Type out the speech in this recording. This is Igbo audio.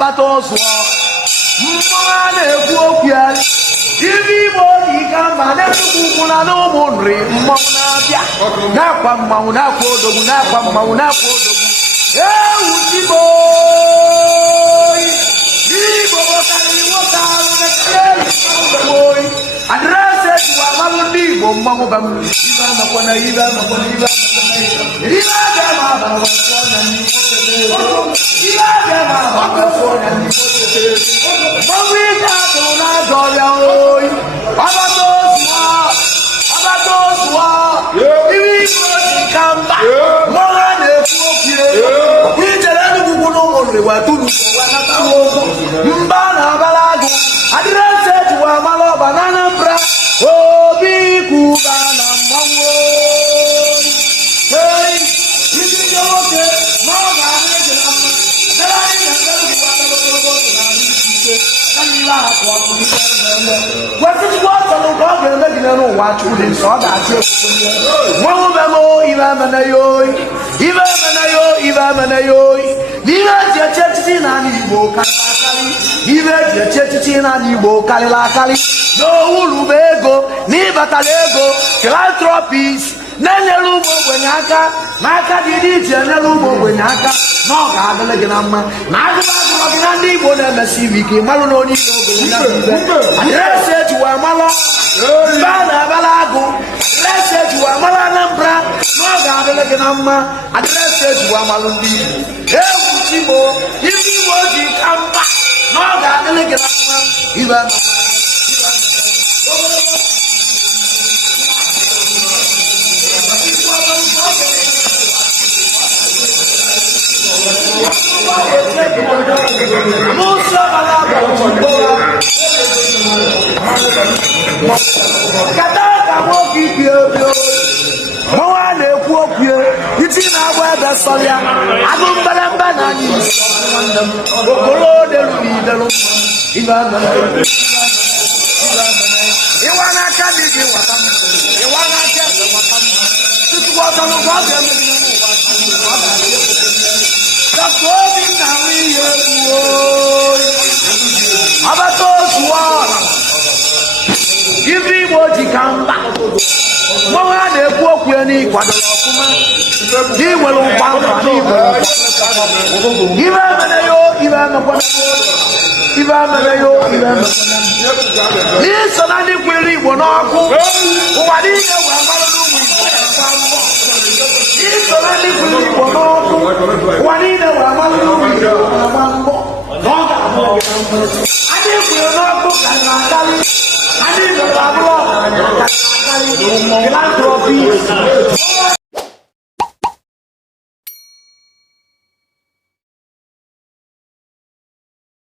batosu mmana ekwu okwu ya ibe Igbo dị ka mba na-ekwu na n'ụmụ nri mmanwụ na-abịa na-akwa mmanwụ na-akwa odogwu na-akwa mmanwụ na-akwa odogwu ewu Igbo Igbo karịrị nwoke ahụ na-ekele adreesị ejiwa amalụ ndị Igbo mmanwụ ba m ibe amakwana ibe amakwana ibe ibe aga ma abawasị ọnya ndị ibe aga ma abawasị ọnya ndị mmanwụ ike atụrụ na-azọ ọrịa oyi ọbata ozuwa ibe Igbo dị ka mba mmanwụ a na-ekwu okwu ijere nnukwu n'ụmụ nriwa tunu mba na-abala agụ adịrịsị ejiwa amala ọba na Anambra Obi Cubana mmanwụ iji nwoke ma ọ ga-adị ege na mma dara anyị na-aga ogologo na ike kanile ahapụ ọkụ gwasịchikwa ọsọ n'ụka ọ ga-eme gị n'ụwa chụdị nsọ ọ ga-achị mmanwụ memo ibe emene ya oyi ibe emene ya oyi ibe emene ya oyi n'ihe eji eche echichi n'ala Igbo karịrị akarị ibe eji eche echichi n'ala Igbo karịrị akarị n'owurube ego n'ịbatara ego philanthropist na-enyere ụmụ ogbenye aka n'aka dị iche enyere ụmụ ogbenye aka na ọ ga-adịrị gị na mma na agụba agụrọ gị na ndị Igbo na-emesi ibe ike marụ na onye Igbo ogbenye adịrịsị ejiwa amalụ mbe a na-abala agụ adịrịsị ejiwa amalụ Anambra na ọ ga-adịrị gị na mma adịrịsị ejiwa amalụ ndị Igbo ewu Igbo ibe Igbo ji ka mba na ọ ga-adịrị gị na mma ibe mmanwụ a na-ekwu okwu iti na-agba ebe sọrọ ya agụ mberembe na anyị okoro delu na idelu ịwa n'aka dị gị wata ịwa n'aka eze wata tutu ọzọ n'ụgwọ ọ ga-eme gị n'ụwa dọkta Obi na ihe ọbata ozuwa ibe Igbo ji ka mba mmanwụ a na-ekwu okwu ya n'ịkwadoro ọfụma iwere ụkwa nkwa n'igwe ibe emere yo ibe emekwana ibe emere yo ibe emekwana n'iso na ndị kwere Igbo n'ọkụ ụwa niile wee gbalụ n'ụmụ Igbo iso na ndị kwere Igbo n'ọkụ ụwa niile wee gbalụ n'ụmụ Igbo na-agba mbọ na ọ ga-abụ anyị kwere n'ọkụ ka na-akarị anyị jọrọ abụọ ka na-akarị philanthropist